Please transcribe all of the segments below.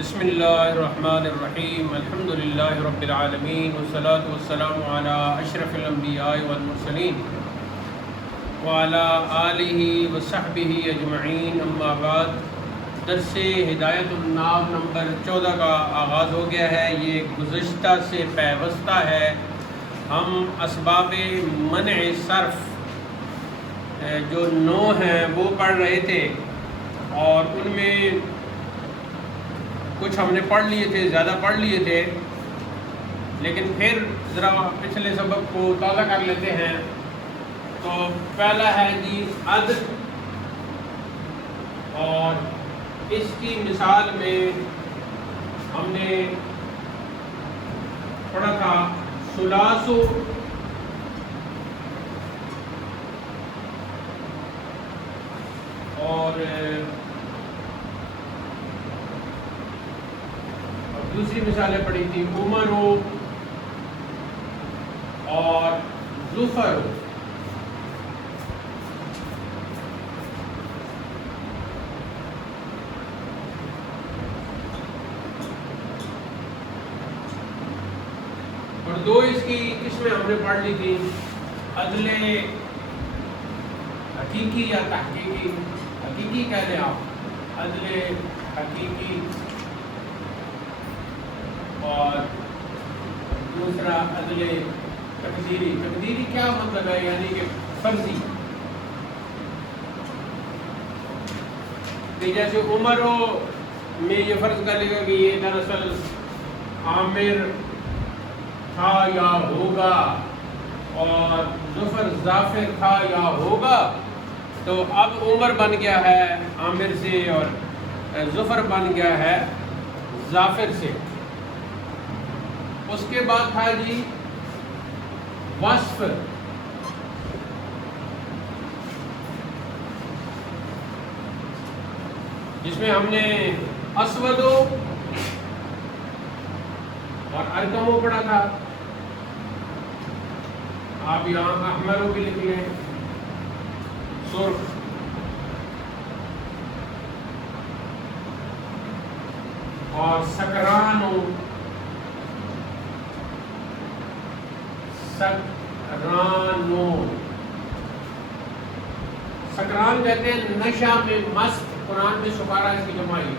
بسم اللہ الرحمن الرحیم الحمد للہ رب العالمین والصلاة والسلام علی اشرف الانبیاء والمرسلین وعلی آلہ وصحبہ اجمعین، اما بعد۔ درس ہدایت الناب نمبر 14 کا آغاز ہو گیا ہے۔ یہ گزشتہ سے پیوستہ ہے۔ ہم اسباب منع صرف جو 9 ہیں وہ پڑھ رہے تھے، اور ان میں کچھ ہم نے پڑھ لیے تھے، زیادہ پڑھ لیے تھے، لیکن پھر ذرا پچھلے سبق کو تازہ کر لیتے ہیں۔ تو پہلا ہے جی عدد، اور اس کی مثال میں ہم نے پڑھا تھا ثلاث اور دوسری مثالیں پڑھی تھی عمر اور ظفر۔ اور 2 اس کی قسمیں ہم نے پڑھ لی تھی، عدل حقیقی یا تحقیقی۔ حقیقی کہہ لیں آپ، عدل حقیقی، اور دوسرا عدل تقدیری۔ تقدیری کیا مطلب ہے؟ یعنی کہ فرضی، کہ جیسے عمر میں یہ فرض کر لے گا کہ یہ دراصل عامر تھا یا ہوگا، اور ظفر ظافر تھا یا ہوگا، تو اب عمر بن گیا ہے عامر سے اور ظفر بن گیا ہے ظافر سے۔ اس کے بعد تھا جی وصف، جس میں ہم نے اسود اور ارکم پڑھا تھا۔ آپ یہاں احمر بھی لکھ لیں، سرخ، اور سکران سکران کہتے ہیں نشہ میں مست۔ قرآن میں سکارا اس کی جمع ہی ہے۔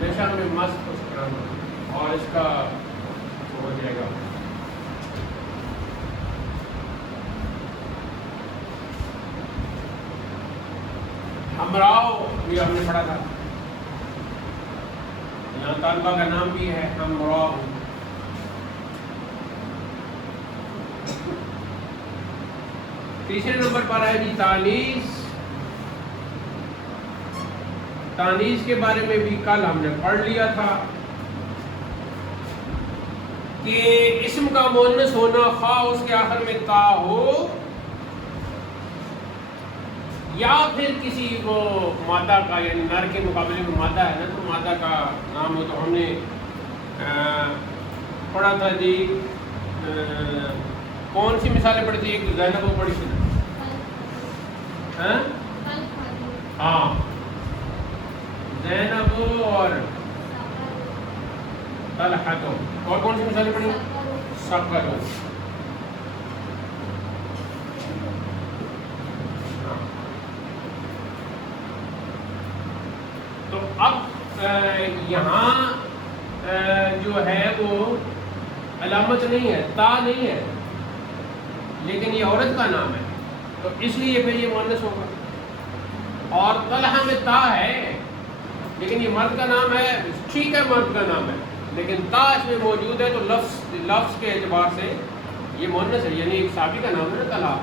نشہ میں مست کو سکران، اور اس کا ہو جائے گا ہمراؤ، یہ ہم نے پڑھا تھا۔ یہاں طالبہ کا نام بھی ہے ہمراؤ۔ تیسرے نمبر پر ہے جی تانیث۔ تانیث کے بارے میں بھی کل ہم نے پڑھ لیا تھا کہ اسم کا مؤنث ہونا، خواہ اس کے آخر میں تا ہو یا پھر کسی وہ مادہ کا، یعنی نر کے مقابلے میں مادہ ہے نا، تو مادہ کا نام ہو۔ تو ہم نے پڑھا تھا جی کون سی مثالیں پڑھی تھی؟ ایک زینب وہ پڑھی تھی نا، ہاں زینب اور طلحہ۔ اور کون سی مثالیں پڑھی؟ سقر۔ تو اب یہاں جو ہے وہ علامت نہیں ہے، تا نہیں ہے، لیکن یہ عورت کا نام ہے، تو اس لیے پھر یہ مؤنث ہوگا۔ اور طلحہ میں تا ہے، لیکن یہ مرد کا نام ہے، ٹھیک ہے مرد کا نام ہے، لیکن تا اس میں موجود ہے، تو لفظ کے اعتبار سے یہ مؤنث ہے، یعنی ایک صحابی کا نام ہے نا طلحہ۔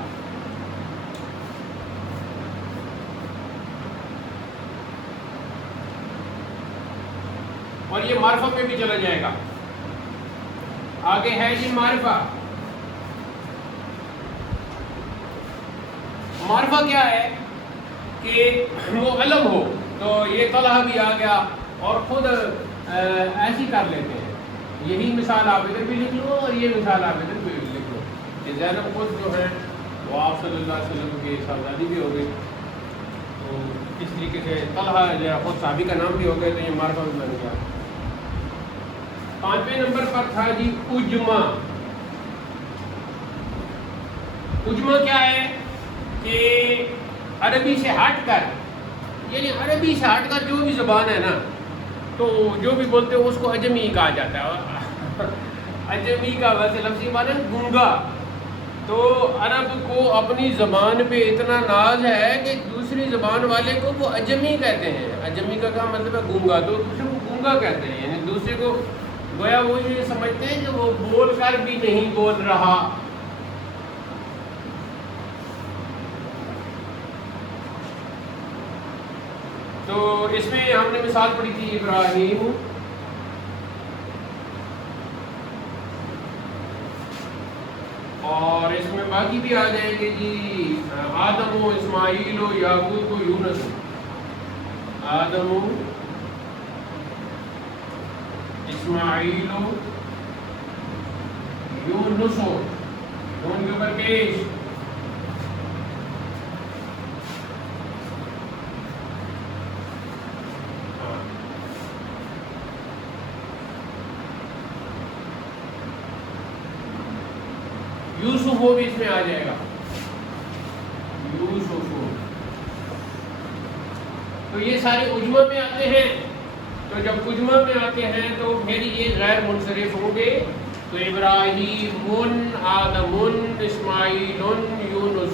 اور یہ معرفہ میں بھی چلا جائے گا۔ آگے ہے جی معرفہ۔ معرفہ کیا ہے؟ کہ وہ علم ہو، تو یہ طلحہ بھی آ گیا، اور خود ایسی کر لیتے ہیں۔ یہی مثال آپ ادھر بھی لکھ لو، اور یہ مثال آپ ادھر بھی لکھ لو کہ زینب خود جو ہے وہ آپ صلی اللہ علیہ وسلم کی شہزادی بھی ہو گئی۔ تو اس طریقے سے طلحہ جو خود صحابی کا نام بھی ہو گیا تو یہ معرفہ بھی بن گیا. 5ویں نمبر پر تھا جی اجما. اجما کیا ہے کہ عربی سے ہٹ کر، یعنی عربی سے ہٹ کر جو بھی زبان ہے نا تو جو بھی بولتے ہیں اس کو اجمی کہا جاتا ہے. اجمی کا ویسے لفظی معنی ہے گونگا. تو عرب کو اپنی زبان پہ اتنا ناز ہے کہ دوسری زبان والے کو وہ اجمی کہتے ہیں. اجمی کا کیا مطلب ہے؟ گونگا. تو دوسرے کو گونگا کہتے ہیں، یعنی دوسرے کو گویا وہ یہ سمجھتے ہیں کہ وہ بول کر بھی نہیں بول رہا. تو اس میں ہم نے مثال پڑھی تھی ابراہیم، اور اس میں باقی بھی آ جائیں گے جی آدم و اسماعیل و یعقوب و یونس. آدم و اسماعیل و یونس و ان کے اوپر پیش. یوسف وہ بھی اس میں آ جائے گا. یوسف. تو یہ سارے اجمہ میں آتے ہیں. تو جب اجمہ میں آتے ہیں تو پھر یہ غیر منصرف ہوں گے. تو ابراہیم، آدم، اسماعیل، یونس،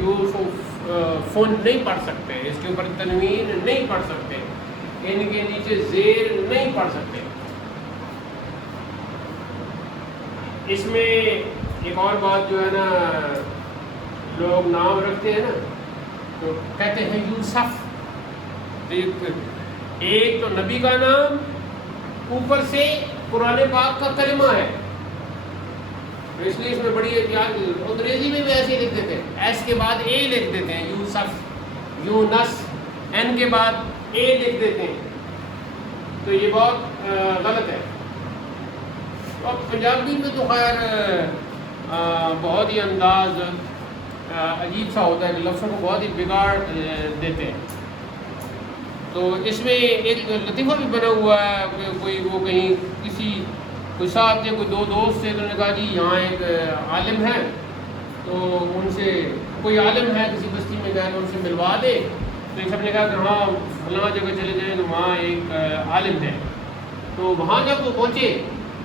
یوسف فن نہیں پڑھ سکتے. اس کے اوپر تنوین نہیں پڑھ سکتے. ان کے نیچے زیر نہیں پڑھ سکتے. اس میں ایک اور بات جو ہے نا، لوگ نام رکھتے ہیں نا تو کہتے ہیں یوسف. ایک تو نبی کا نام، اوپر سے قرآن پاک کا کلمہ ہے. تو اس لیے اس میں بڑی احتیاط. انگریزی میں بھی ایسے ہی لکھ دیتے ہیں، ایس کے بعد اے لکھ دیتے ہیں یوسف. یونس، این کے بعد اے لکھ دیتے ہیں. تو یہ بہت غلط ہے. اب پنجابی میں تو خیر بہت ہی انداز عجیب سا ہوتا ہے کہ لفظوں کو بہت ہی بگاڑ دیتے ہیں. تو اس میں ایک لطیفہ بھی بنا ہوا ہے کہ وہ کہیں کوئی صاحب تھے، کوئی دو دوست تھے، تو انہوں نے کہا جی یہاں ایک عالم ہے، تو ان سے کوئی عالم ہے کسی بستی میں گئے ان سے ملوا دے. تو یہ سب نے کہا کہ ہاں فلاں جگہ چلے جائیں تو وہاں ایک عالم ہے. تو وہاں جب وہ پہنچے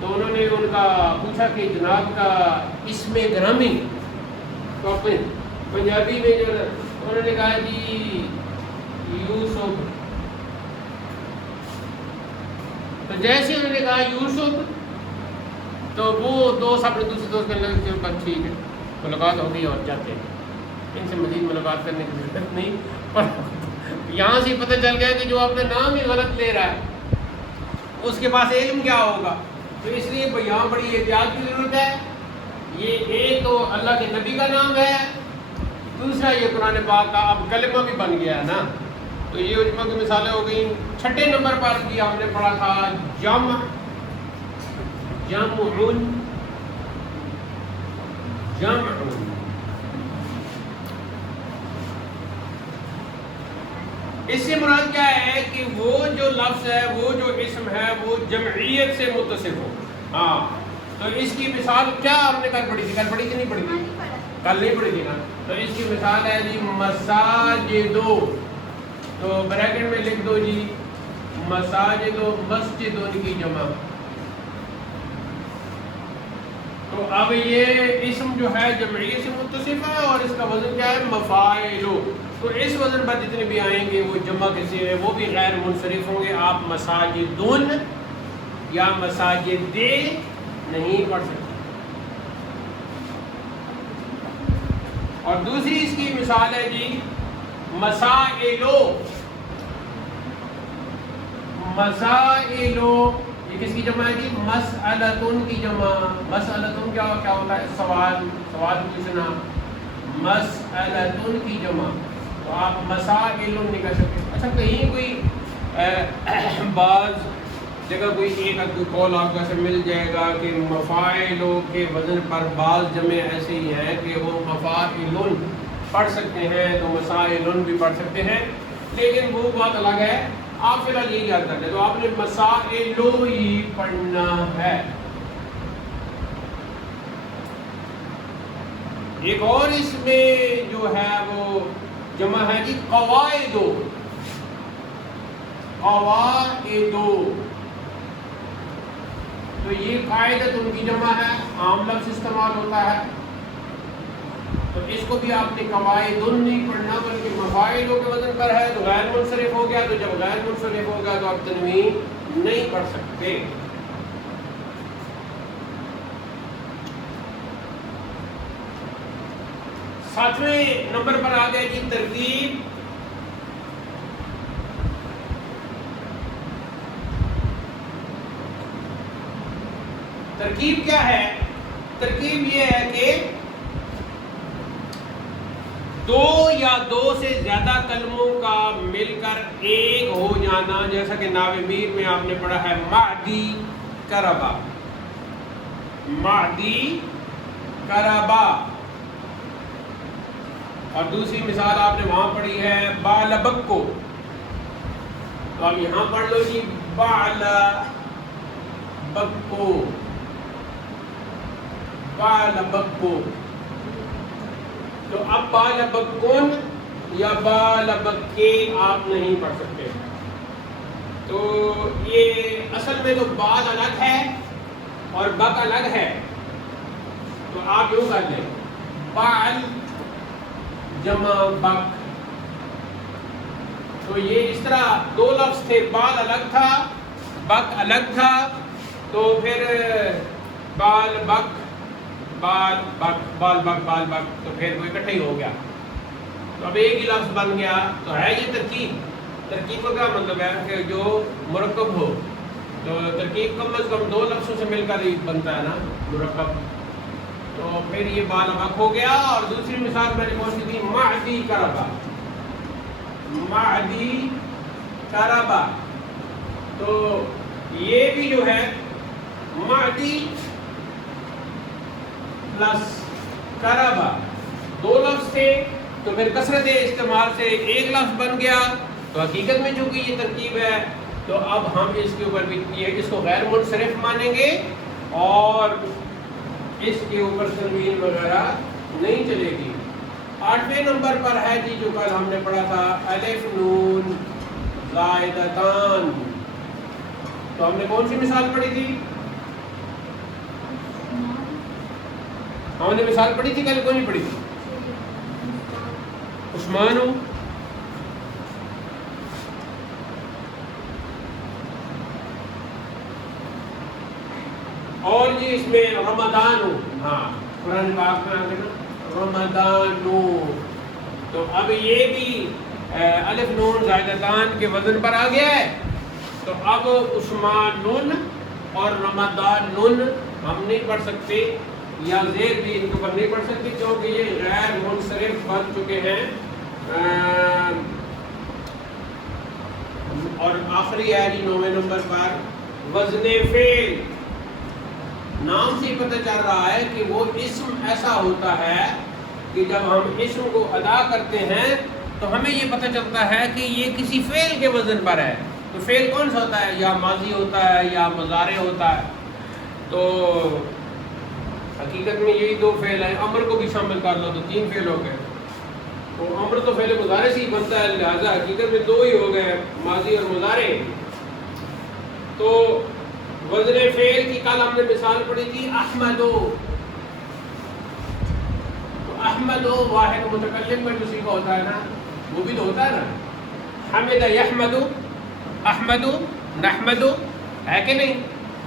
تو انہوں نے ان کا پوچھا کہ جناب کا اسم گرامی، تو اپنے پنجابی میں جو انہوں نے کہا جی یوسف. تو جیسے انہوں نے کہا یوسف تو وہ دوست اپنے دوسرے دوست کہنے لگے کہ بس ٹھیک ہے ملاقات ہو گئی اور جاتے ہیں. ان سے مزید ملاقات کرنے کی ضرورت نہیں. پر یہاں سے پتہ چل گیا کہ جو اپنا نام ہی غلط لے رہا ہے اس کے پاس علم کیا ہوگا. تو اس لیے یہاں بڑی احتیاط کی ضرورت ہے. یہ ایک تو اللہ کے نبی کا نام ہے، دوسرا یہ قرآن پاک کا اب کلمہ بھی بن گیا ہے نا. تو یہ اجمہ کی مثالیں ہو گئیں. 6 نمبر پر بھی ہم نے پڑھا تھا جمع. اس سے مراد کیا ہے کہ وہ جو لفظ ہے، وہ جو اسم ہے، وہ جمعیت سے متصف ہو. ہاں تو اس کی مثال کیا آپ نے کل پڑھی تھی؟ کل پڑھی تھی نہیں پڑھی تھی؟ کل نہیں پڑھی تھی نا. تو اس کی مثال ہے جی مساجدو. تو بریکٹ میں لکھ دو جی مساجدو، مسجدون کی جمع. تو اب یہ اسم جو ہے جمعیت سے متصف ہے اور اس کا وزن کیا ہے؟ مفاعلو. تو اس وزن پر جتنے بھی آئیں گے وہ جمع کیسے ہیں، وہ بھی غیر منصرف ہوں گے. آپ مساجدون یا مساجد نہیں پڑھ سکتے. اور دوسری اس کی مثال ہے جی مسائلو. مسائلو یہ کس کی جمع ہے جی؟ مسئلتن کی جمع. مسئلتن کیا ہوتا ہے؟ سوال پوچھنا. مسئلتن کی جمع. تو آپ مسائل نہیں کہہ سکتے. اچھا کہیں کوئی بعض جگہ کوئی ایک کوئی قول آپ کو ایسے مل جائے گا کہ مفاعلوں کے وزن پر بعض جمع ایسے ہی ہیں کہ وہ مفاعلن پڑھ سکتے ہیں تو مسائلن بھی پڑھ سکتے ہیں. لیکن وہ بات الگ ہے. آپ فی الحال یہی یاد کرتے ہیں. تو آپ نے مسائلو ہی پڑھنا ہے. ایک اور اس میں جو ہے وہ جمع ہے جی قواعدو. قواعدو تو یہ قاعدت ان کی جمع ہے، عام لفظ استعمال ہوتا ہے. تو اس کو بھی آپ نے قواعدن نہیں پڑھنا بلکہ مفاعلوں کے وزن پر ہے. تو غیر منصرف ہو گیا. تو جب غیر منصرف ہوگا تو آپ تنوین نہیں پڑھ سکتے. ساتویں نمبر پر آ گئے جی ترکیب. ترکیب کیا ہے؟ ترکیب یہ ہے کہ دو یا دو سے زیادہ کلموں کا مل کر ایک ہو جانا، جیسا کہ ناوے میر میں آپ نے پڑھا ہے معدی کربا. معدی کربا. اور دوسری مثال آپ نے وہاں پڑھی ہے بالبکو. تو اب یہاں پڑھ لو جی بالبکو. بالبکو. تو اب بالبکن یا بالبکے آپ نہیں پڑھ سکتے. تو یہ اصل میں تو بال الگ ہے اور بک الگ ہے. تو آپ یوں کر لیں بال جمع بک. تو یہ اس طرح دو لفظ تھے، بال الگ تھا بک الگ تھا. تو پھر بال بک بال بک بال بک بال بک تو پھر وہ اکٹھے ہی ہو گیا. تو اب ایک ہی لفظ بن گیا. تو ہے یہ ترکیب. ترکیب کا کیا مطلب ہے کہ جو مرکب ہو. تو ترکیب کم از کم دو لفظوں سے مل کر ہی بنتا ہے نا مرکب. تو پھر یہ بال بک ہو گیا. اور دوسری مثال میں نے کون سی تھی؟ معدی کربا. معدی کربا. تو یہ بھی جو ہے معدی پلس کربا دو لفظ تھے. تو پھر کثرت استعمال سے ایک لفظ بن گیا. تو حقیقت میں چونکہ یہ ترکیب ہے تو اب ہم اس کے اوپر بھی اس کو غیر منصرف مانیں گے اور اس کے اوپر تنوین وغیرہ نہیں چلے گی. 8ویں نمبر پر ہے جی جو کل ہم نے پڑھا تھا الف نون زائدتان. تو ہم نے کون سی مثال پڑھی تھی؟ ہم نے مثال پڑھی تھی کل، کون نہیں پڑھی تھی؟ عثمان ہو. اور جی اس میں رمضان ہو. ہاں قرآن پاک میں آگے نا رمضان ہو. تو اب یہ بھی الف نون زائدتان کے وزن پر آ گیا ہے. تو اب عثمان نون اور رمضان نون ہم نہیں پڑھ سکتے، یا زیر بھی ان کے اوپر نہیں پڑھ سکتے کیونکہ یہ غیر منصرف بن چکے ہیں. اور آخری ہے جی 9ویں نمبر پر وزن فعل. نام سے پتہ چل رہا ہے کہ وہ اسم ایسا ہوتا ہے کہ جب ہم اسم کو ادا کرتے ہیں تو ہمیں یہ پتہ چلتا ہے کہ یہ کسی فعل کے وزن پر ہے. تو فعل کون سا ہوتا ہے؟ یا ماضی ہوتا ہے یا مضارع ہوتا ہے. تو حقیقت میں یہی دو فعل ہیں. امر کو بھی شامل کر لو تو 3 فعل ہو گئے. تو امر تو فعل مضارع سے ہی بنتا ہے، لہذا حقیقت میں 2 ہی ہو گئے، ماضی اور مضارع. تو وزن فعل کی کل ہم نے مثال پڑھی تھی احمدو. تو احمدو واحد متکلم میں جو سیکھا ہوتا ہے نا وہ بھی تو ہوتا ہے نا. حمد یحمدو احمدو نحمدو ہے کہ نہیں؟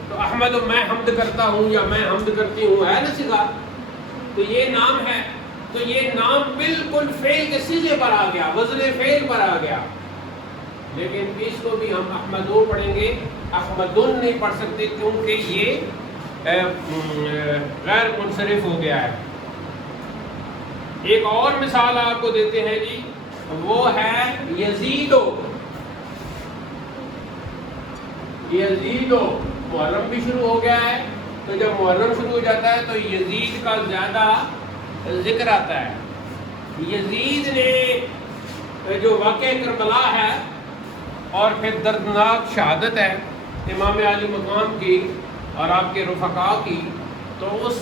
تو احمدو میں حمد کرتا ہوں یا میں حمد کرتی ہوں ہے نا سیکھا. تو یہ نام ہے. تو یہ نام بالکل فعل کے صیغے پر آ گیا، وزن فعل پر آ گیا. لیکن اس کو بھی ہم احمدو پڑھیں گے، احمدن نہیں پڑھ سکتے کیونکہ یہ غیر منصرف ہو گیا ہے. ایک اور مثال آپ کو دیتے ہیں جی، وہ ہے یزیدو. یزیدو محرم بھی شروع ہو گیا ہے. تو جب محرم شروع ہو جاتا ہے تو یزید کا زیادہ ذکر آتا ہے. یزید نے جو واقعہ کربلا ہے اور پھر دردناک شہادت ہے امام علی مقام کی اور آپ کے رفقاء کی، تو اس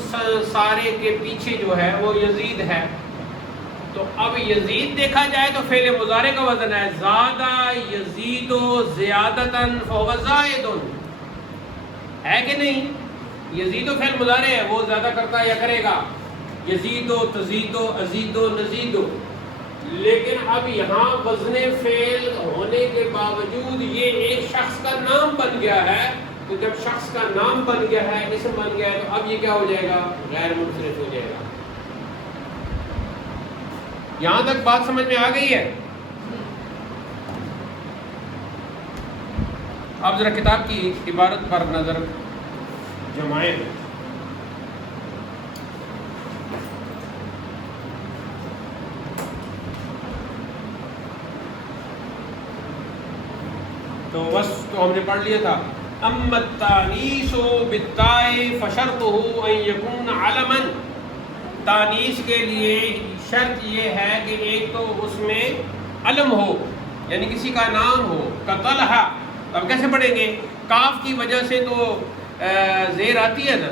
سارے کے پیچھے جو ہے وہ یزید ہے۔ تو اب یزید دیکھا جائے تو فعل مضارع کا وزن ہے زیادہ یزید و زیادتاً فهو زائد، ہے کہ نہیں؟ یزید و فعل مضارع ہے، وہ زیادہ کرتا یا کرے گا، یزید و تزید و ازید و نزید و۔ لیکن اب یہاں وزن فعل ہونے کے باوجود یہ ایک شخص کا نام بن گیا ہے، تو جب شخص کا نام بن گیا ہے، اسم بن گیا ہے، تو اب یہ کیا ہو جائے گا؟ غیر منصرف ہو جائے گا۔ یہاں تک بات سمجھ میں آ گئی ہے؟ اب ذرا کتاب کی عبارت پر نظر جمائیں۔ تو بس تو ہم نے پڑھ لیا تھا اما التانیث بالتاء فشرطه ان يكون علما، تانیث کے لیے شرط یہ ہے کہ ایک تو اس میں علم ہو، یعنی کسی کا نام ہو، کطلحہ۔ اب کیسے پڑھیں گے؟ کاف کی وجہ سے تو زیر آتی ہے نا،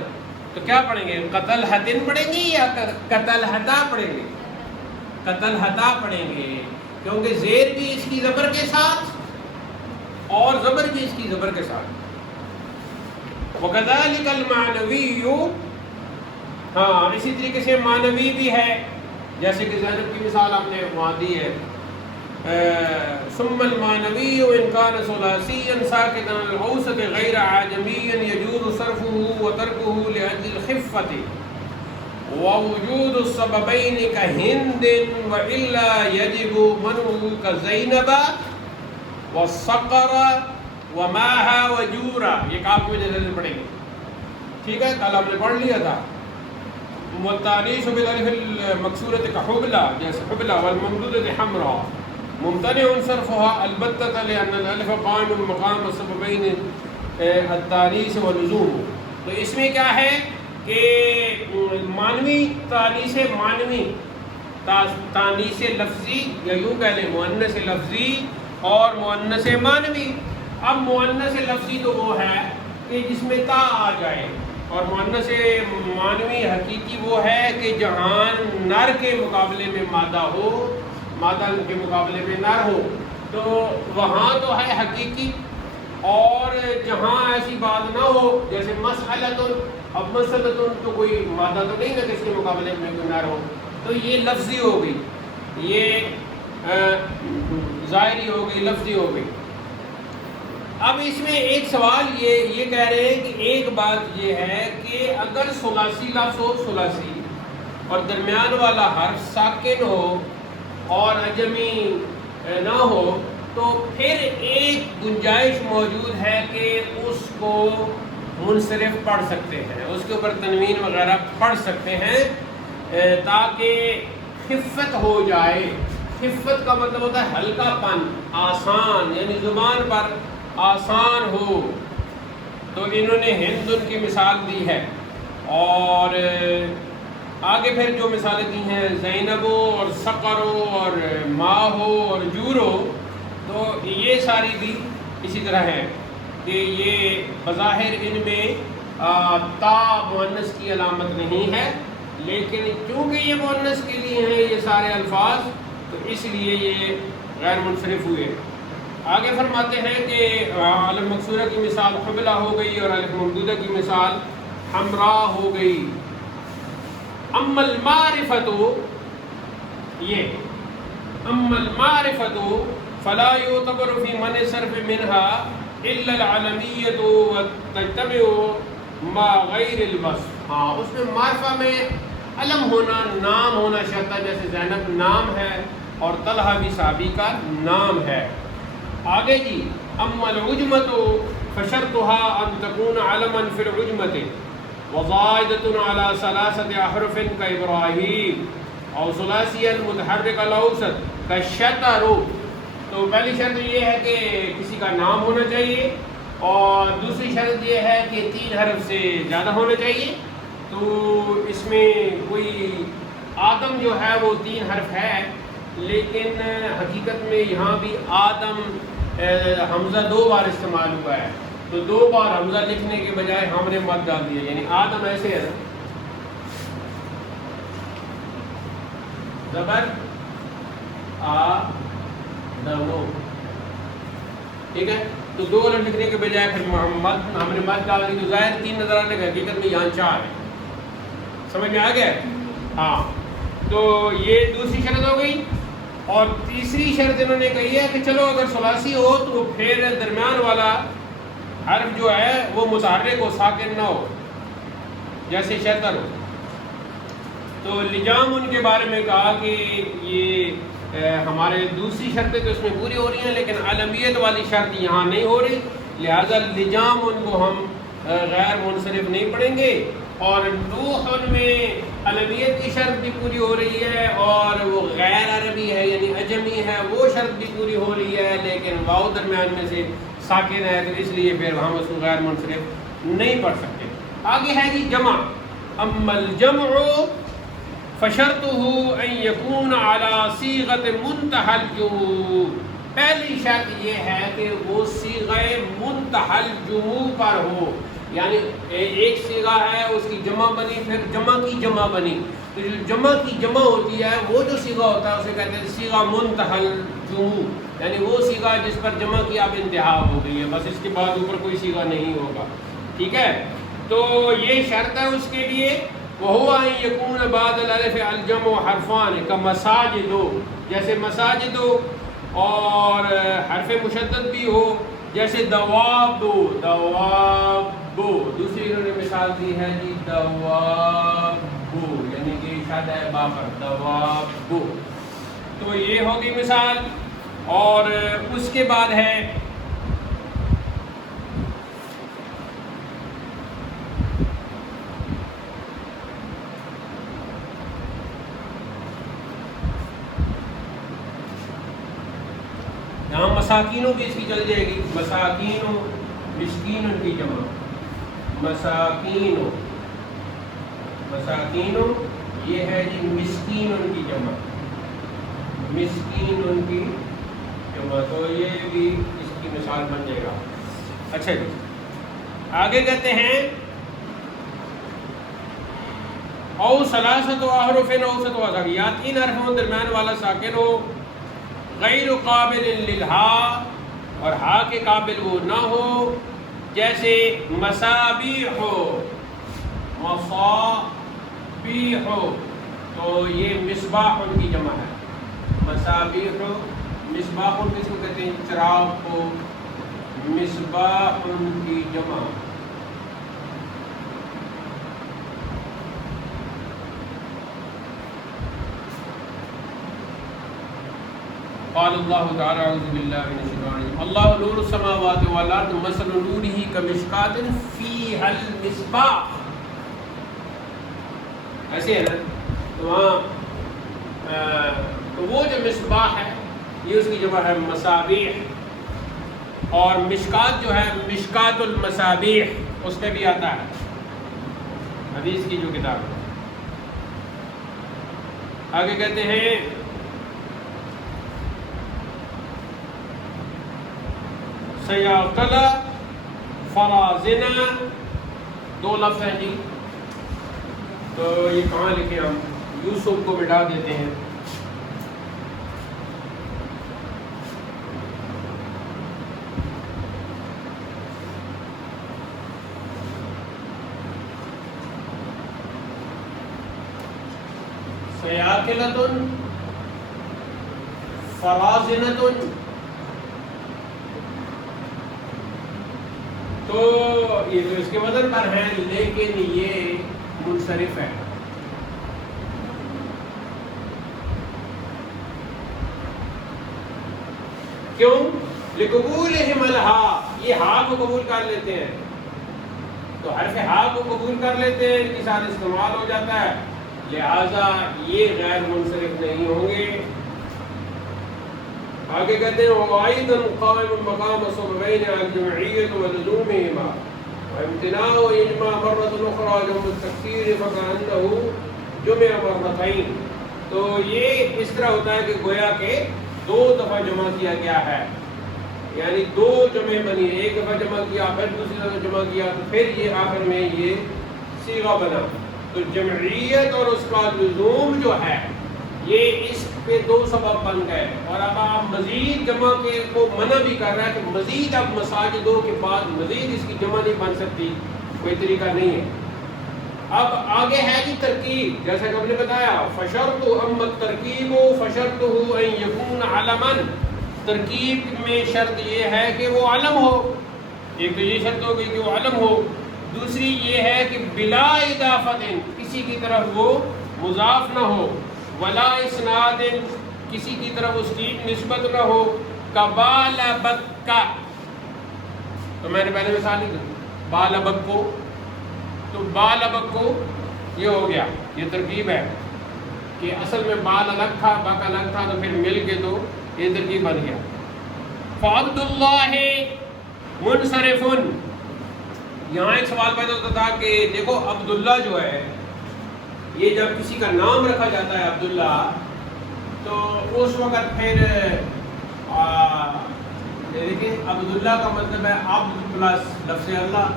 تو کیا پڑھیں گے؟ قتلحتن پڑھیں گے یا قتلحتا پڑھیں گے؟ قتلحتا پڑھیں گے، کیونکہ زیر بھی اس کی زبر کے ساتھ اور زبر بھی اس کی زبر کے ساتھ۔ وَكَذَلِكَ الْمَعْنَوِيُّ، ہاں اسی طریقے سے معنوی بھی ہے، جیسے کہ زینب کی مثال آپ نے وہاں دی ہے۔ ثم المعنوی ان کان ثلاثیا ساکتا الاوسط غیر عاجمیا یجوز صرفه وترکه لاجل الخفة ووجود السببین كهند والا یجب منعه كزینب والصقر وماها وجورا۔ یہ کاف میں جیسے پڑھیں گے، ٹھیک ہے؟ کل ہم نے پڑھ لیا تھا والتانیث بالالف المکسورۃ كحبلى، جیسے حبلى والممدودۃ حمراء ممتنع صرفها البتة لأن الالف قائم مقام السببین التانیث واللزوم۔ تو اس میں کیا ہے کہ مانوی تانیث مانوی، تانیث لفظی یا یوں کہہ لیں مؤنث لفظی اور مؤنث مانوی۔ اب مؤنث لفظی تو وہ ہے کہ جس میں تا آ جائے، اور مؤنث مانوی حقیقی وہ ہے کہ جہاں نر کے مقابلے میں مادہ ہو، مادہ کے مقابلے میں نر ہو، تو وہاں تو ہے حقیقی، اور جہاں ایسی بات نہ ہو جیسے مسئلۃ، اب مسئلۃ تو کوئی مادہ تو نہیں نا کہ اس کے مقابلے میں کوئی نر ہو، تو یہ لفظی ہو گئی، یہ ظاہری ہو گئی، لفظی ہو گئی۔ اب اس میں ایک سوال یہ کہہ رہے ہیں کہ ایک بات یہ ہے کہ اگر ثلاثی لفظ ہو، ثلاثی، اور درمیان والا حرف ساکن ہو اور عجمی نہ ہو، تو پھر ایک گنجائش موجود ہے کہ اس کو منصرف پڑھ سکتے ہیں، اس کے اوپر تنوین وغیرہ پڑھ سکتے ہیں تاکہ خفت ہو جائے۔ خفت کا مطلب ہوتا ہے ہلکا پن، آسان، یعنی زبان پر آسان ہو۔ تو انہوں نے ہندن کی مثال دی ہے، اور آگے پھر جو مثالیں دی ہیں زینبو اور سقرو اور ماہو اور جورو، تو یہ ساری بھی اسی طرح ہے کہ یہ بظاہر ان میں تا مؤنث کی علامت نہیں ہے، لیکن چونکہ یہ مؤنث کے لیے ہیں یہ سارے الفاظ، تو اس لیے یہ غیر منصرف ہوئے۔ آگے فرماتے ہیں کہ الف مکسورہ کی مثال حبلہ ہو گئی اور الف ممدودہ کی مثال حمراء ہو گئی۔ اما المعرفۃ، یہ اما المعرفۃ فلا يعتبر في منع صرف منها الا العلمیۃ وتجتمع مع غیر الوصف۔ ہاں اس میں معرفہ میں علم ہونا، نام ہونا شرط ہے، جیسے زینب نام ہے اور طلحہ بھی صحابی کا نام ہے۔ آگے جی اما العجمۃ فشرطها ان تكون علما في العجمۃ وزائدۃ على ثلاثة احرف كابراہیم اور ثلاثی المتحرک الاوسط كالشطر۔ تو پہلی شرط یہ ہے کہ کسی کا نام ہونا چاہیے، اور دوسری شرط یہ ہے کہ 3 حرف سے زیادہ ہونا چاہیے۔ تو اس میں کوئی آدم جو ہے وہ 3 حرف ہے، لیکن حقیقت میں یہاں بھی آدم حمزہ 2 بار استعمال ہوا ہے، تو 2 بار حمزہ لکھنے کے بجائے ہم نے مد ڈال دیا، یعنی آدم ایسے ہے نا، زبر آدمو، ٹھیک ہے، تو 2 لکھنے کے بجائے پھر ہم نے مد ڈال دی، تو ظاہر 3 نظر آنے کا، حقیقت میں یہاں 4 ہے، سمجھ میں آ گیا؟ ہاں، تو یہ دوسری شرط ہو گئی۔ اور تیسری شرط انہوں نے کہی ہے کہ چلو اگر ثلاثی ہو تو پھر درمیان والا حرف جو ہے وہ متحرک ہو، ساکن نہ ہو، جیسے شطر ہو۔ تو لجام ان کے بارے میں کہا کہ یہ ہمارے دوسری شرطیں تو اس میں پوری ہو رہی ہیں، لیکن علمیت والی شرط یہاں نہیں ہو رہی، لہذا لجام ان کو ہم غیر منصرف نہیں پڑھیں گے۔ اور نوح میں علمیت کی شرط بھی پوری ہو رہی ہے، اور وہ غیر عربی ہے یعنی اجمی ہے، وہ شرط بھی پوری ہو رہی ہے، لیکن واو درمیان میں سے ساکن ہے، تو اس لیے پھر ہم اس کو غیر منصرف نہیں پڑھ سکتے۔ آگے ہے جی جمع۔ اما الجمع فشرطه ان يكون على صيغة منتهى الجموع، پہلی شرط یہ ہے کہ وہ صیغہ منتہى الجموع پر ہو، یعنی ایک صیغہ ہے اس کی جمع بنی، پھر جمع کی جمع بنی، تو جو جمع کی جمع ہوتی ہے وہ جو صیغہ ہوتا ہے اسے کہتے ہیں صیغہ منتہى الجموع، یعنی وہ صیغہ جس پر جمع کی اب انتہا ہو گئی ہے، بس اس کے بعد اوپر کوئی صیغہ نہیں ہوگا، ٹھیک ہے۔ تو یہ شرط ہے اس کے لیے، وَهُوَ أَن يَكُونَ بَعْدَ الْأَلِفِ الْجَمْعُ حَرْفَانِ كَمَسَاجِدُ، جیسے مساجد اور حرف مشدد بھی ہو، جیسے دواب، دوسری انہوں نے مثال دی ہے جی دواب، یعنی کہ شاد ہے بابر، دواب، تو یہ ہوگی مثال۔ اور اس کے بعد ہے یہاں مساکینوں بھی اس کی چل جائے گی، مساکینوں، مسکینوں کی جمع، مساکینوں، مساکینوں، یہ ہے جی مسکینوں کی جمع، مسکینوں کی جمع، تو یہ بھی اس کی مثال بن جائے گا۔ اچھا جی، آگے کہتے ہیں او ثلاثت احرف اوسط وسط، یا 3 حرفوں درمیان والا ساکن ہو، غیر قابل للہا، اور ہا کے قابل وہ نہ ہو، جیسے مصابیح ہو، مصابیح ہو، تو یہ مصباح ان کی جمع ہے، مصابیح ہو، مصباح ان کس کو کہتے ہیں؟ چراغ کو، مصباح ان کی جمع۔ قال اللہ تعالی اعوذ باللہ من الشیطان الرجیم، اللہ نور السماوات والارض مثل نورہ کمشکاۃ فیہا المصباح، ایسے ہے نا، تو وہاں تو وہ جو مصباح ہے یہ اس کی جمع ہے مصابیح، اور مشکات جو ہے مشکات المصابیح، اس پہ بھی آتا ہے حدیث کی جو کتاب ہے۔ آگے کہتے ہیں سیاقلا فرازنا، 2 لفظ ہیں جی، تو یہ کہاں لکھیں ہم؟ یوسف کو مٹا دیتے ہیں، سیاقلتن فرازنتن، تو یہ تو اس کے وزن پر ہے لیکن یہ منصرف ہے، کیوں؟ لقبولہم الہا، یہ ہا کو قبول کر لیتے ہیں، تو حرف ہا کو قبول کر لیتے ہیں، ان کے ساتھ استعمال ہو جاتا ہے، لہذا یہ غیر منصرف نہیں ہوں گے۔ آگے کہتے ہیں وَأَيْضًا قَائِمٌ مَقَامَ صُبْغَيْنِ الْجَمْعِيَّةُ وَلُزُومِهِمَا وَامْتِنَاعُ إِجْمَاعٍ مَرَّةً أُخْرَى جَمْعُ التَّكْسِيرِ فَكَأَنَّهُ جُمِعَ مَرَّتَيْنِ، تو یہ اس طرح ہوتا ہے کہ گویا کہ 2 دفعہ جمع کیا گیا ہے، یعنی 2 جمع بنی، ایک دفعہ جمع کیا پھر دوسری دفعہ جمع کیا، تو پھر یہ آخر میں یہ صیغہ بنا۔ تو جمعیت اور اس کا لزوم جو ہے یہ اس پہ 2 سبب بن گئے، اور اب آپ مزید جمع کے کو منع بھی کر رہا ہے کہ مزید اب مساجدوں کے بعد مزید اس کی جمع نہیں بن سکتی، کوئی طریقہ نہیں ہے۔ اب آگے ہے جی ترکیب، جیسا کہ ہم نے بتایا فشرط اما الترکیب فشرطه ان یکون علما، ترکیب میں شرط یہ ہے کہ وہ علم ہو، ایک تو یہ شرط ہو گئی کہ وہ علم ہو، دوسری یہ ہے کہ بلا اضافت، کسی کی طرف وہ مضاف نہ ہو، ولا اسناد، کسی کی طرف اس کی نسبت نہ ہو، کبال بکا، تو میں نے پہلے مثال لی بال بکو، تو بال بکو یہ ہو گیا، یہ ترکیب ہے کہ اصل میں بال الگ تھا بک الگ تھا، تو پھر مل کے تو یہ ترکیب بن گیا۔ فعبد اللہ منصرف، یہاں ایک سوال پیدا ہوتا تھا کہ دیکھو عبداللہ جو ہے یہ جب کسی کا نام رکھا جاتا ہے عبداللہ، تو اس وقت پھر دیکھیں عبداللہ کا مطلب ہے عبد پلس لفظ اللہ،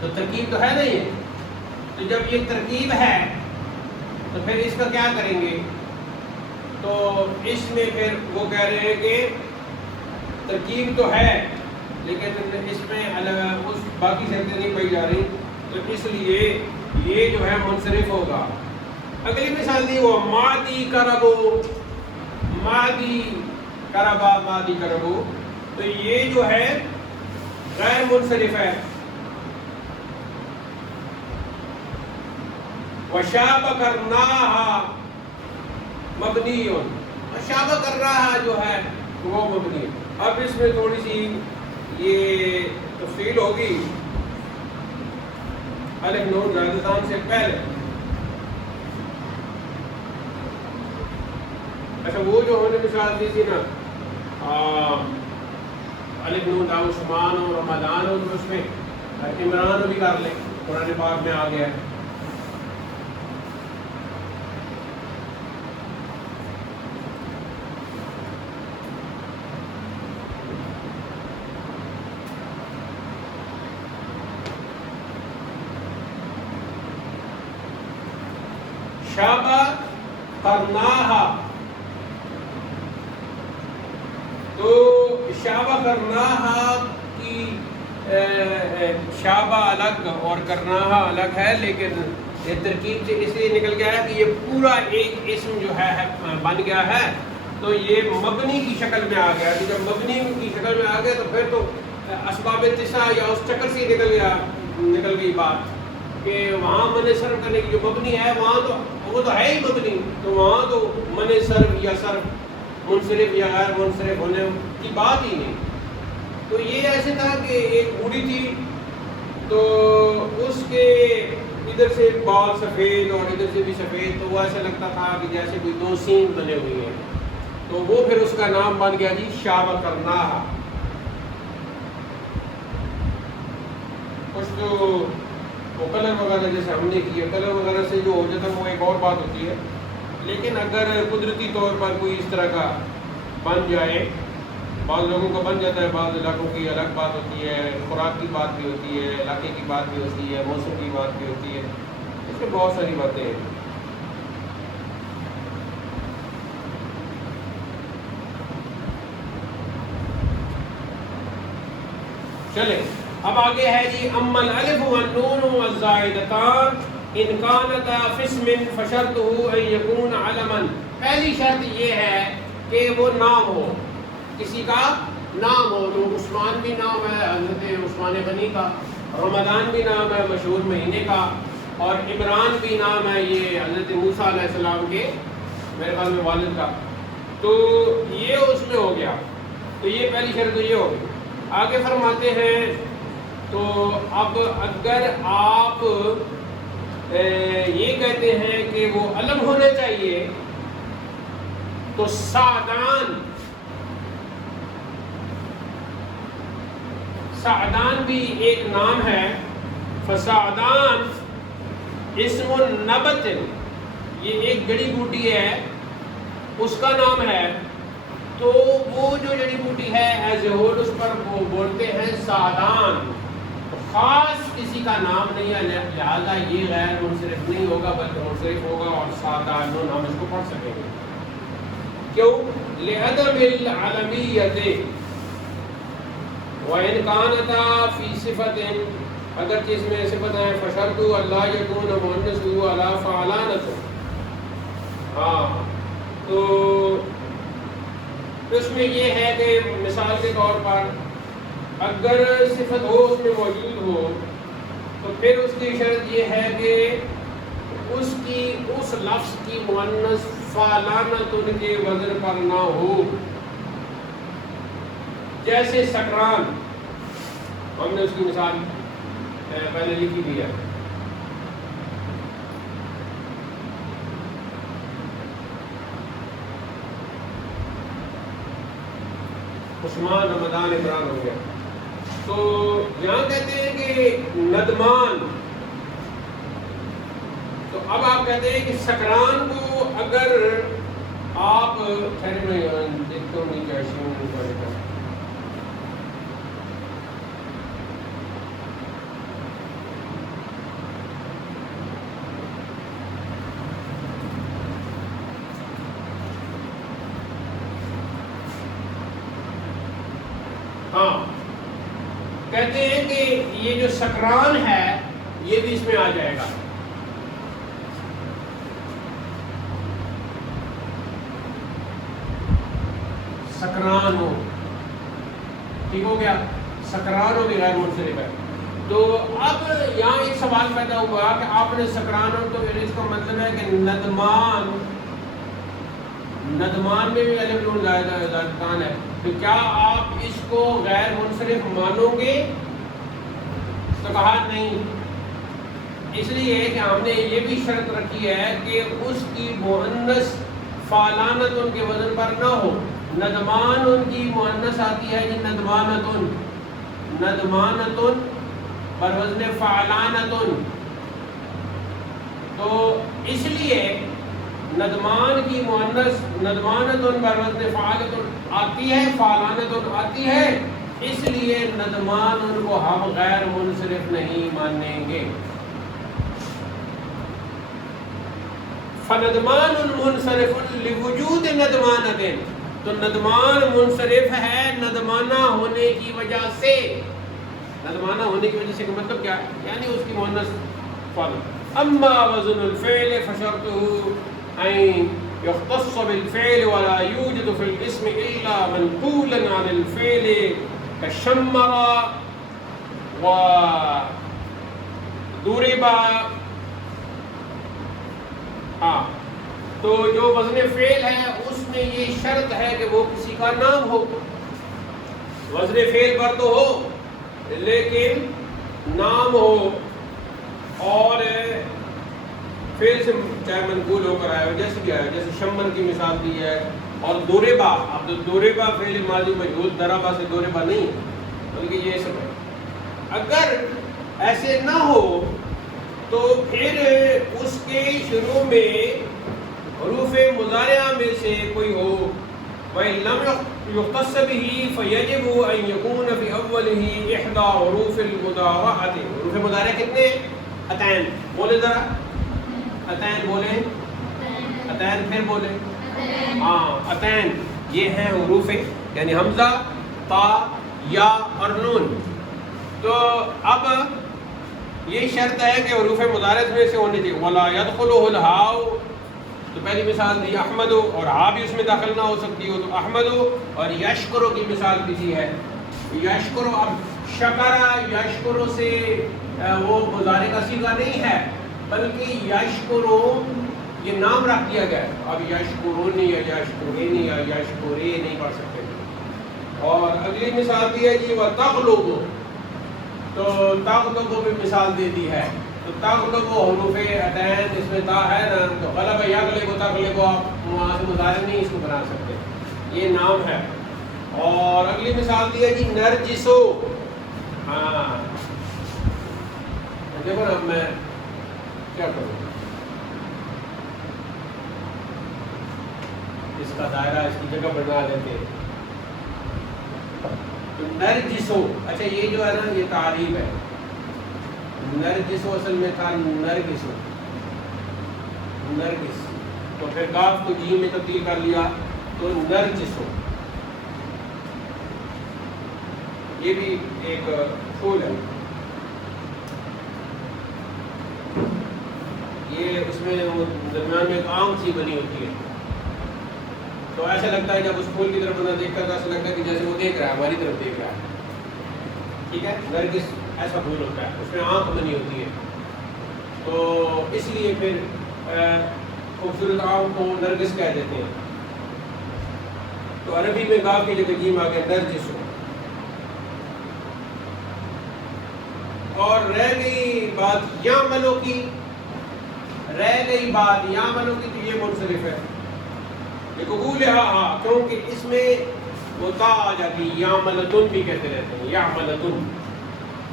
تو ترکیب تو ہے نہیں ہے، تو جب یہ ترکیب ہے تو پھر اس کا کیا کریں گے؟ تو اس میں پھر وہ کہہ رہے ہیں کہ ترکیب تو ہے لیکن اس میں اس باقی شرطیں نہیں پائی جا رہی، تو اس لیے یہ جو ہے منصرف ہوگا۔ اگلی مثال دی وہ مادی کربو، مادی کربا، مادی کربو، تو یہ جو ہے غیر منصرف ہے۔ وشاب کرناہا مبنی، وشاب کرناہا جو ہے وہ مبنی۔ اب اس میں تھوڑی سی یہ تفصیل ہوگی، الف نون زائدتان سے پہلے۔ اچھا وہ جو ہم نے مثال دی تھی نا الف نون داؤ شمان اور رمضان، اور اس میں عمران بھی کر لیں، قرآن پاک میں آ گیا ہے۔ شابہ کرناہا، تو شابہ کرناہا کی شابہ الگ اور کرناہا الگ ہے، لیکن یہ ترکیب سے اس لیے نکل گیا ہے کہ یہ پورا ایک اسم جو ہے بن گیا ہے، تو یہ مبنی کی شکل میں آ گیا۔ کہ جب مبنی کی شکل میں آ گیا تو پھر تو اسباب تسع یا اس چکر سے نکل گئی بات کہ وہاں من صرف کرنے کی جو مبنی ہے وہاں تو وہ تو ہے ہی مبنی، تو وہاں تو من صرف یا صرف منصرف یا غیر منصرف ہونے کی بات ہی نہیں۔ تو یہ ایسے تھا کہ ایک بوڑھی تھی، تو اس کے ادھر سے بال سفید اور ادھر سے بھی سفید، تو وہ ایسا لگتا تھا کہ جیسے کوئی 2 سین بنے ہوئے ہیں، تو وہ پھر اس کا نام بن گیا جی شابہ کرناہا۔ کچھ تو وہ کلر وغیرہ جیسے ہم نے کیا، کلر وغیرہ سے جو ہو جاتا ہے وہ ایک اور بات ہوتی ہے، لیکن اگر قدرتی طور پر کوئی اس طرح کا بن جائے، بعض لوگوں کا بن جاتا ہے، بعض علاقوں کی الگ بات ہوتی ہے، خوراک کی بات بھی ہوتی ہے، علاقے کی بات بھی ہوتی ہے، موسم کی بات بھی ہوتی ہے، اس میں بہت ساری باتیں ہیں۔ چلیں اب آگے ہے جی اما الالف والنون والزائدتان ان کانتا فی اسم فشرطه ان یکون علما، پہلی شرط یہ ہے کہ وہ نام ہو، کسی کا نام ہو۔ تو عثمان بھی نام ہے حضرت عثمان غنی کا، رمضان بھی نام ہے مشہور مہینے کا، اور عمران بھی نام ہے یہ حضرت موسیٰ علیہ السلام کے میرے خیال میں والد کا، تو یہ اس میں ہو گیا، تو یہ پہلی شرط یہ ہو گئی۔ آگے فرماتے ہیں تو اب اگر آپ یہ کہتے ہیں کہ وہ علم ہونا چاہیے، تو سعدان بھی ایک نام ہے، فسعدان اسم نبت یہ ایک جڑی بوٹی ہے، اس کا نام ہے، تو وہ جو جڑی بوٹی ہے ایز اے ہول اس پر وہ بولتے ہیں سعدان، خاص کسی کا نام نہیں ہے، لہٰذا یہ غیر منصرف نہیں ہوگا بلکہ منصرف ہوگا، اور سعدانون ہم اس کو پڑھ سکیں گے. کیوں؟ لعدم العلمیت وَإِنْ كَانَتَا فِي صِفَةٍ، اگر اس میں صفت ہے فشرط اللہ یکون مؤنثہ علی فعلانۃ. ہاں تو اس میں یہ ہے کہ مثال کے طور پر اگر صفت ہو اس میں موجود ہو تو پھر اس کی شرط یہ ہے کہ اس لفظ کی مؤنث فعلانۃ ان کے وزن پر نہ ہو. جیسے سکران، ہم نے اس کی مثال پہلے لکھی دی ہے. عثمان رمضان عمران ہو گیا. تو یہاں کہتے ہیں کہ ندمان، تو اب آپ کہتے ہیں کہ سکران کو اگر آپ دیکھتے ہو نہیں کیا ہاں کہتے ہیں کہ یہ جو سکران ہے یہ بھی اس میں آ جائے گا. سکران ہو، ٹھیک ہو گیا، سکران ہو بھی غیر منصرف ہے. تو اب یہاں ایک سوال پیدا ہوا کہ آپ نے سکران ہو تو اس کا مطلب ہے کہ ندمان میں بھی الف نون زائدتان ہے، تو کیا آپ اس کو غیر منصرف مانو گے؟ تو کہا نہیں، اس لیے کہ ہم نے یہ بھی شرط رکھی ہے کہ اس کی مؤنث فعلانۃ ان کے وزن پر نہ ہو. ندمان ان کی مؤنث آتی ہے جی ندمانۃ پر وزن فعلانۃ، تو اس لیے ندمان کی مؤنث ندمانۃ پر وزن فعالۃ آتی ہے، فعلانۃ آتی ہے، اس لیے ندمان ان کو ہم غیر منصرف نہیں مانیں گے. فندمان منصرف لوجود ندمانۃ، تو ندمان منصرف ہے ندمانہ ہونے کی وجہ سے. ندمانہ ہونے کی وجہ سے کا مطلب کیا ہے؟ یعنی اس کی مؤنث فعل. اما وزن الفعل فشرطه ان يختص بالفعل ولا يوجد في الاسم الا منقولا عن الفعل كشمر وضرب. ہاں تو جو وزن فعل ہے اس میں یہ شرط ہے کہ وہ کسی کا نام ہو. وزن فعل پر تو ہو لیکن نام ہو، اور فعل سے چاہے منقول ہو کر آئے ہو، جیسے بھی آئے، جیسے شمر کی مثال دی ہے. اور دوربا، اب تو دوربا فعل ماضی مجہول، دربا سے دوربا نہیں بلکہ یہ سب ہے. اگر ایسے نہ ہو تو پھر اس کے شروع میں حروف مضارعہ میں سے کوئی ہو. وَإِن لَمْ يُخْتَصَّ بِهِ فَيَجِبُ أَن يَكُونَ فِي أَوَّلِهِ إِحْدَى حُرُوفِ الْمُضَارَعَةِ. حروف مضارعہ کتنے ہیں؟ اتین. بولے ذرا، اتین بولیں، اتین پھر بولیں. ہاں اتین یہ ہیں حروف، یعنی حمزہ، تا، یا اور نون. تو اب یہ شرط ہے کہ حروف مضارع میں سے ہونے چاہیے. وَلَا يَدْخُلُهُ الْهَاءُ، تو پہلی مثال دی احمد، اور ہا بھی اس میں داخل نہ ہو سکتی ہو، تو احمد. اور یشکرو کی مثال کسی ہے، یشکرو. اب شکرا یشکرو سے وہ مضارع کا صیغہ نہیں ہے بلکہ یشکرو یہ نام رکھ دیا گیا ہے. اب یشکرونی یا یشکرینی یا یشکرے نہیں پڑھ سکتے. اور اگلی مثال دی ہے جی وَتَغْلُبُ، تو تغلب بھی مثال دے دی ہے. تو تغلب حروف اتین، اس میں تا ہے نا، تو غلب یغلب تغلب، آپ وہاں سے مضارع نہیں اس کو بنا سکتے، یہ نام ہے. اور اگلی مثال دی ہے جی نرجسو. ہاں دیکھو نا، اب میں کیا کروں، اس کا دائرہ اس کی جگہ بنا لیتے ہیں. تو نرجسو، اچھا یہ جو ہے نا یہ تعریف ہے. نرجسو اصل میں تھا نرگسو، نرگس، تو پھر کاف کو جیم میں تبدیل کر لیا تو نرجسو. یہ بھی ایک پھول ہے. یہ اس میں درمیان میں ایک آنکھ سی بنی ہوتی ہے، تو ایسا لگتا ہے جب اس پھول کی طرف بندہ دیکھتا ہے تو ایسا لگتا ہے کہ جیسے وہ دیکھ رہا ہے، ہماری طرف دیکھ رہا ہے. ٹھیک ہے، نرگس ایسا پھول ہوتا ہے، اس میں آنکھ بنی ہوتی ہے، تو اس لیے پھر خوبصورت آنکھ کو نرگس کہہ دیتے ہیں. تو عربی میں کاف کی جگہ جیم آ گیا نرجس. اور رہ گئی بات یعملو کی، رہ گئی بات یعملو کی، تو یہ منصرف ہے. یہ قبول ہے ہاں، کیونکہ اس میں وہ تا آ جاتی، یعملتن بھی کہتے رہتے ہیں، یعملتن،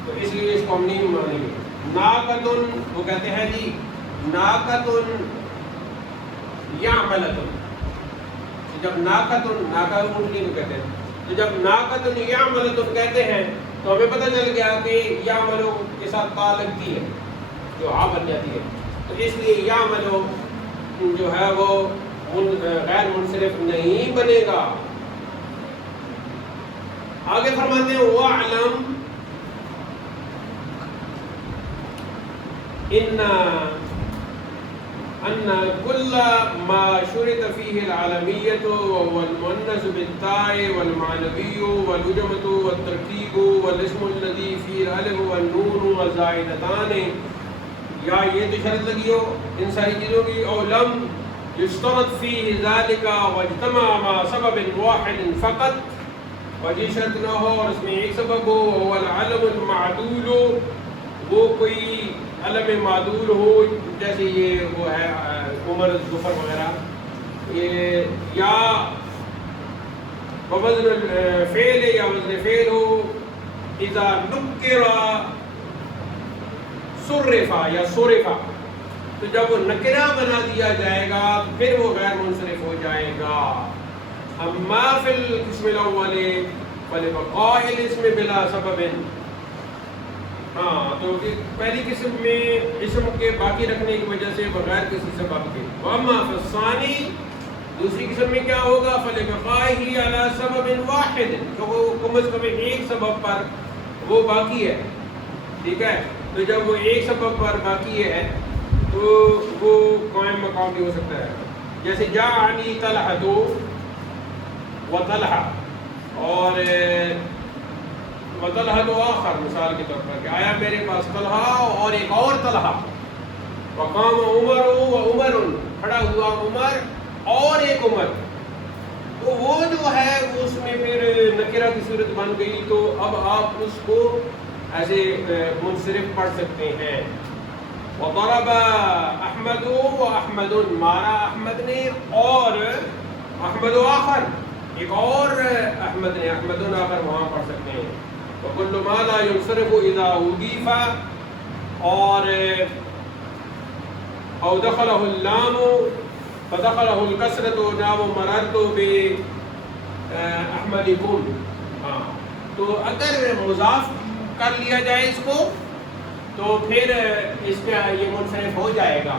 تو اس لیے اس کو ہم نہیں مانیں گے. ناقتن وہ کہتے ہیں جی ناقتن یعملتن. جب ناقتن، ناقہ اونٹنی کو کہتے ہیں، تو جب ناقتن یعملتن کہتے ہیں تو ہمیں پتہ چل گیا کہ یعملو کے ساتھ تا لگتی ہے جو ہاں بن جاتی ہے. تو اس لیے یعملو جو ہے وہ غیر منصرف نہیں بنے گا. آگے فرماتے ہیں وَاعْلَمْ ان كل ما شرط فيه العالمية وهو المؤنث بالتاء والمعنوي والجمع والتركيب والاسم الذي فيه الالف والنون والزائدتان، یا یہ تو شرط لگی ہو ان ساری چیزوں کی، او لم يشترط فيه ذلك واجتمع مع سبب واحد فقط، اور یہ شرط نہ ہو اور اس میں ایک سبب ہو، وہ العلم المعدول، وہ کوئی علم معدول ہو، جیسے یہ وہ ہے عمر ظفر وغیرہ، یہ یا وزن الفعل یا وزن فعل ہو، اذا نکر صرفا یا صرفا، تو جب وہ نکرہ بنا دیا جائے گا پھر وہ غیر منصرف ہو جائے گا. اما فی القسم الاول فلبقاء الاسم بلا سبب، ہاں تو پہلی قسم میں اسم کے باقی رکھنے کی وجہ سے بغیر کسی سبب کے. واما فی الثانی، دوسری قسم میں کیا ہوگا، فلبقائه علی سبب واحد، تو وہ کم از کم ایک سبب پر وہ باقی ہے. ٹھیک ہے، تو جب وہ ایک سبب پر باقی ہے تو وہ قائم مقام بھی ہو سکتا ہے. جیسے جاءنی طلحۃ و طلحہ، اور وطلحہ تو آخر، مثال کے طور پر کہ آیا میرے پاس طلحہ اور ایک اور طلحہ. وقام عمر و عمر، کھڑا ہوا عمر اور ایک عمر. تو وہ جو ہے وہ اس میں پھر نکرہ کی صورت بن گئی، تو اب آپ اس کو ایسے منصرف پڑھ سکتے ہیں. وضرب احمد و احمد، مارا احمد نے اور احمد آخر، ایک اور احمد نے، احمد آخر وہاں پڑھ سکتے ہیں. وَكُلُّ مَا لَا يُنصَرِفُ إِذَا أُضِيفَ، اور أَوْ دَخَلَهُ اللَّامُ فَدَخَلَهُ الْكَسْرَةُ نَحْوُ مَرَرْتُ بِأَحْمَدِكُمْ. ہاں تو اگر مضاف کر لیا جائے اس کو تو پھر اس کا یہ منصرف ہو جائے گا.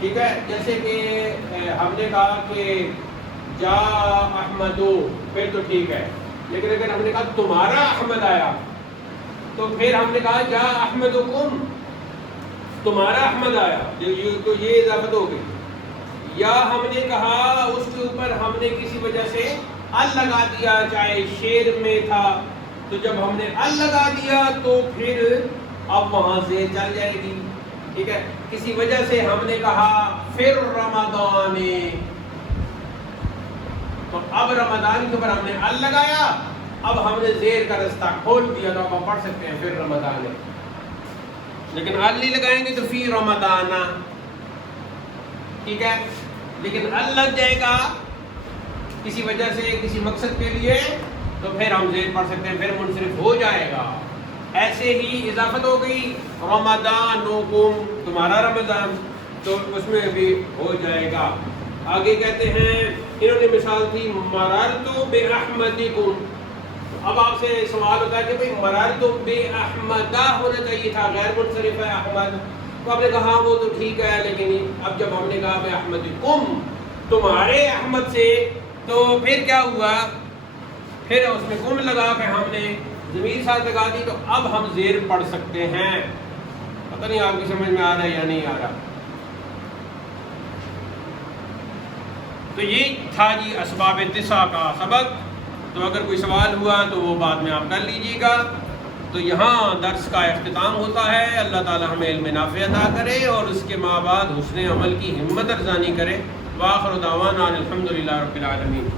ٹھیک ہے، جیسے کہ ہم نے کہا کہ جا احمدو، پھر تو ٹھیک ہے، لیکن اگر ہم نے کہا تمہارا احمد آیا تو پھر ہم نے کہا جا احمدکم، تمہارا احمد آیا، تو یہ اضافت ہو گئی. یا ہم نے کہا اس کے اوپر ہم نے کسی وجہ سے ال لگا دیا، چاہے شعر میں تھا، تو جب ہم نے ال لگا دیا تو پھر اب وہاں سے چل جائے گی. ٹھیک ہے، کسی وجہ سے ہم نے کہا پھر رمضان، تو اب رمضان کے اوپر ہم نے ال لگایا، اب ہم نے زیر کا رستہ کھول دیا، تو اب ہم پڑھ سکتے ہیں پھر رمضان. لیکن ال نہیں لگائیں گے تو فی رمضان. ٹھیک ہے، لیکن ال لگ جائے گا کسی وجہ سے، کسی مقصد کے لیے، تو پھر ہم زیر پڑھ سکتے ہیں، پھر منصرف ہو جائے گا. ایسے ہی اضافت ہو گئی رمضانکم، تمہارا رمضان، تو اس میں بھی ہو جائے گا. آگے کہتے ہیں انہوں نے مثال تھی مررتو بِأَحْمَدِكُمْ. اب آپ سے سوال ہوتا ہے کہ بھئی مررتو بِأَحْمَدَ ہونا چاہیے تھا، غیر منصرف ہے احمد. تو آپ نے کہا وہ تو ٹھیک ہے، لیکن اب جب ہم نے کہا بِأَحْمَدِكُمْ تمہارے احمد سے، تو پھر کیا ہوا؟ پھر اس میں کم لگا کے ہم نے ضمیر ساتھ لگا دی، تو اب ہم زیر پڑھ سکتے ہیں. پتہ نہیں آپ کی سمجھ میں آ رہا ہے یا نہیں آ رہا. تو یہ تھا جی اسباب 9 کا سبق. تو اگر کوئی سوال ہوا تو وہ بعد میں آپ کر لیجیے گا. تو یہاں درس کا اختتام ہوتا ہے. اللہ تعالی ہمیں علم نافع عطا کرے اور اس کے بعد حسن عمل کی ہمت افزانی کرے. وآخر دعوانا الحمدللہ رب العالمین.